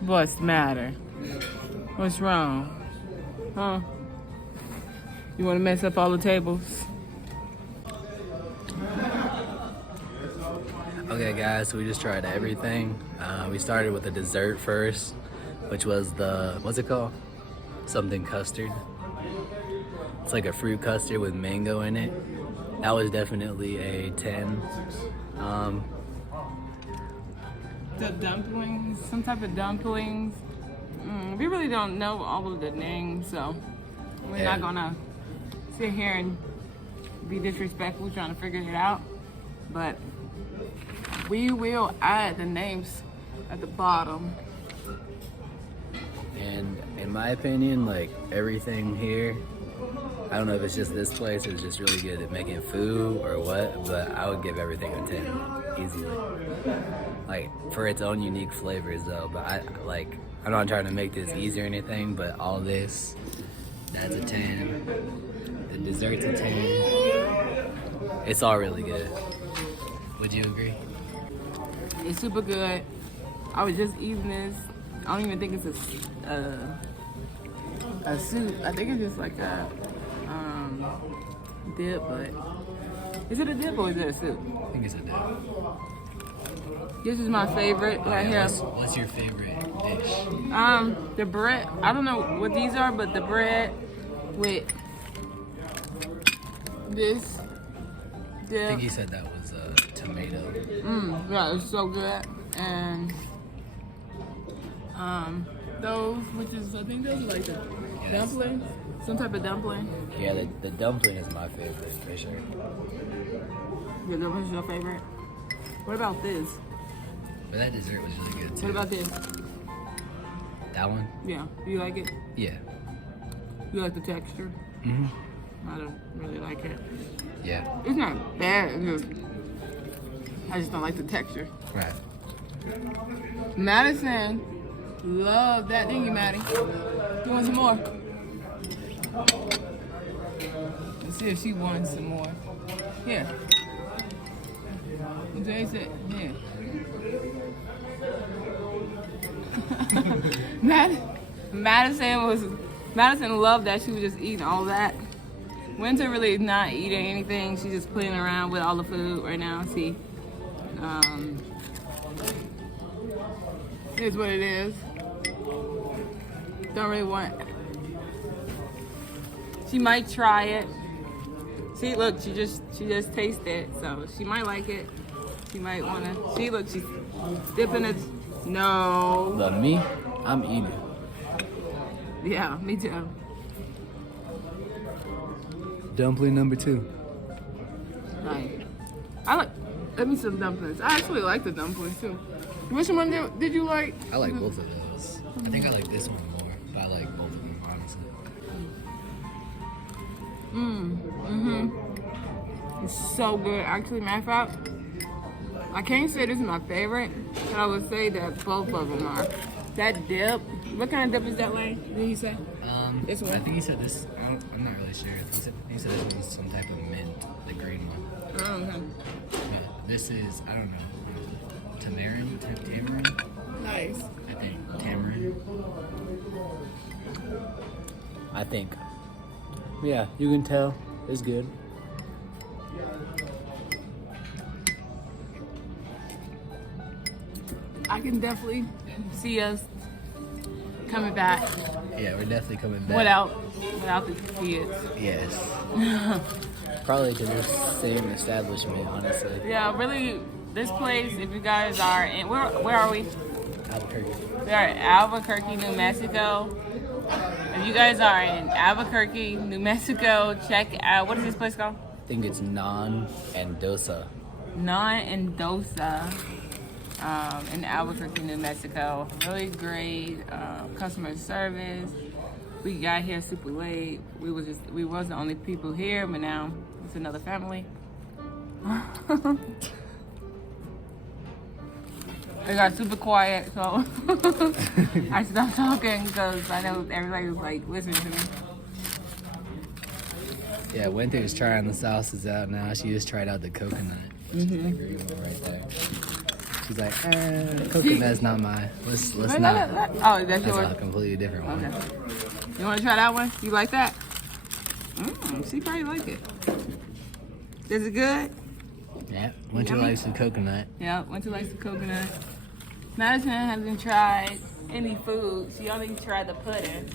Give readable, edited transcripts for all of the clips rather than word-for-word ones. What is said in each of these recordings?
What's the matter? What's wrong? Huh? You want to mess up all the tables? Okay guys, so we just tried everything. We started with the dessert first, which was the, what's it called? Something custard. It's like a fruit custard with mango in it. That was definitely a 10. The dumplings, some type of dumplings. We really don't know all of the names, so we're not gonna sit here and be disrespectful trying to figure it out. But we will add the names at the bottom. And in my opinion, like everything here, I don't know if it's just this place or it's just really good at making food or what, but I would give everything a 10 easily. Like for its own unique flavors though, but I'm not trying to make this easy or anything, but all this, that's a 10. The dessert's a 10. It's all really good. Would you agree? It's super good. I was just eating this. I don't even think it's a soup. I think it's just like a dip, but is it a dip or is it a soup? I think it's a dip. This is my favorite right here. What's your favorite dish? The bread. I don't know what these are, but the bread with this dip. I think you said that was tomato. Yeah, it's so good. And those, which is, I think those are like the dumplings, some type of dumpling. Yeah, the dumpling is my favorite for sure. The dumpling is your favorite. What about this? But that dessert was really good too. What about this? That one? Yeah, do you like it? Yeah. You like the texture? Mm-hmm. I don't really like it. Yeah. It's not bad. I just don't like the texture. Right. Madison, love that. Thank you, Maddie. You want some more? Let's see if she wants some more. Here. Taste it. Here. Madison loved that. She was just eating all that. Winter really is not eating anything. She's just playing around with all the food right now. See, here's what it is. Don't really want. She might try it. See, look, she just tasted it, so she might like it. She might wanna. See, look, she's dipping it. No. But me, I'm eating. Yeah, me too. Dumpling number 2. Like, I like. Let me some dumplings. I actually like the dumplings too. Which one did you like? I like both of those. I think I like this one more, but I like both of them, honestly. It's so good. Actually, matter of fact, I can't say this is my favorite, but I would say that both of them are. That dip. What kind of dip is that, Lane? Did he say? This one. I think he said this. I'm not really sure. He said this was some type of mint, the green one. Okay. But this is, I don't know, tamarind. Nice. I think tamarind. I think. Yeah, you can tell. It's good. I can definitely see us coming back. Yeah, we're definitely coming back. Without the kids. Yes. Probably to the same establishment, honestly. Yeah, really, this place, if you guys are in, where are we? Albuquerque. We are in Albuquerque, New Mexico. If you guys are in Albuquerque, New Mexico, check out, what is this place called? I think it's Naan and Dosa. Naan and Dosa in Albuquerque, New Mexico. Really great customer service. We got here super late. We was the only people here, but now it's another family. It got super quiet, so I stopped talking because I know everybody was like listening to me. Yeah, Winter's trying the sauces out now. She just tried out the coconut. Which is the green one right there. She's like, coconut's not mine. Let's Wait, not. Oh, that's That's yours. a completely different one. Okay. You want to try that one? You like that? She probably like it. Is it good? Yeah, Winter likes the coconut. Yeah, Winter likes the coconut. Madison hasn't tried any food. She only tried the pudding.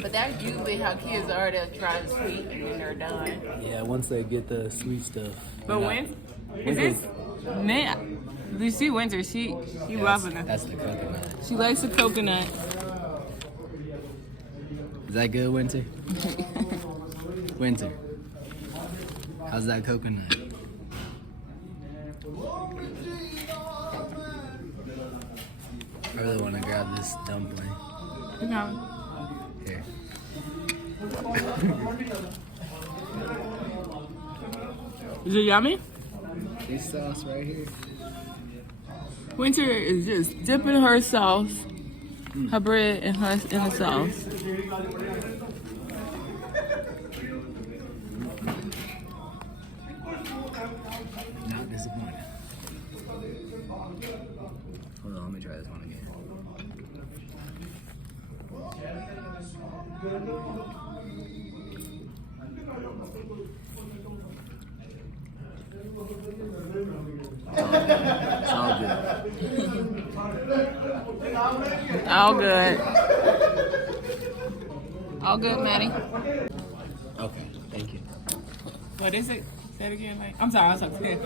But that's usually how kids are. They'll try the sweet and then they're done. Yeah, once they get the sweet stuff. But when is this? Man, you see Winter? She loving it. That's the coconut. She likes the coconut. Is that good, Winter? Winter. How's that coconut? I really want to grab this dumpling. No. Here. Is it yummy? This sauce right here. Winter is just dipping her sauce, her bread in the sauce. Not disappointed. Hold on, let me try this one again. It's all good. All good. All good, Maddie. Okay, thank you. What is it? Say it again, Mike. I'm sorry, I was so scared.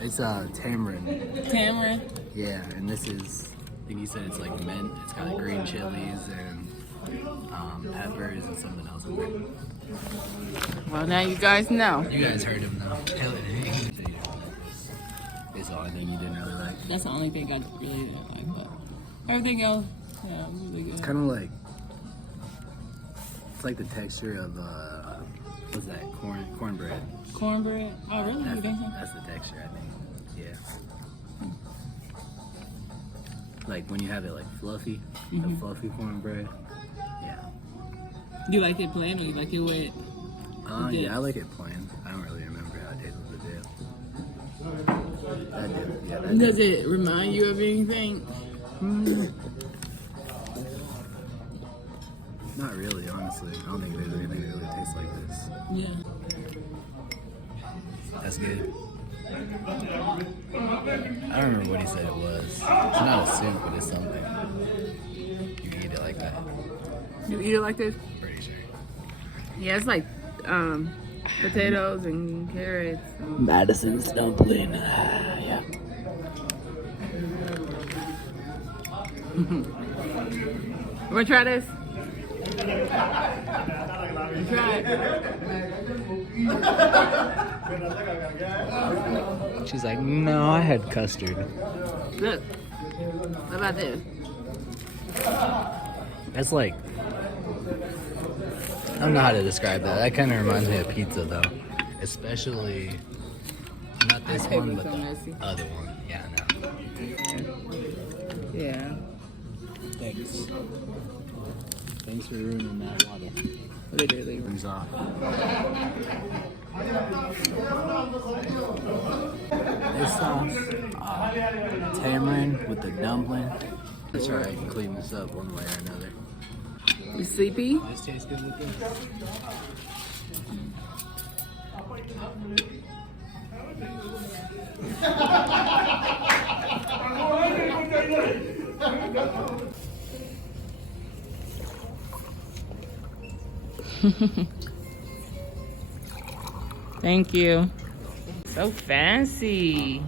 It's tamarind. Tamarind. Yeah, and this is, I think you said it's like mint. It's got green chilies and peppers and something else in there. Well, now you guys know. You guys heard him though. Hell, it's the only thing you didn't really like. That's the only thing I really didn't like, but everything else, yeah, it was really good. It's kind of like, it's like the texture of, what's that, cornbread. Cornbread? Oh, really? You think so? That's the texture, I think. Yeah. Like when you have it like fluffy, the fluffy cornbread. Yeah. You like it plain or you like it wet? Yeah, I like it plain. I don't really remember how it tastes with the dip. That dip, yeah, that Does dip. it remind you of anything? Not really, honestly. I don't think there's anything that really tastes like this. Yeah. That's good. I don't remember what he said it was. It's not a soup, but it's something. You eat it like that. You eat it like this? Pretty sure. Yeah, it's like potatoes and carrots. Madison's dumpling. Yeah. Wanna try this? Try it. She's like, no, I had custard. Look. What about this? That's like, I don't know how to describe that. That kind of reminds me of pizza, though. Especially, not this one, but the other one. Yeah, I know. Yeah. Thanks. Thanks for ruining that water. Literally. Brings off. This sauce, tamarind with the dumpling. Let's try and clean this up one way or another. You sleepy? This tastes good with this. Thank you. So fancy.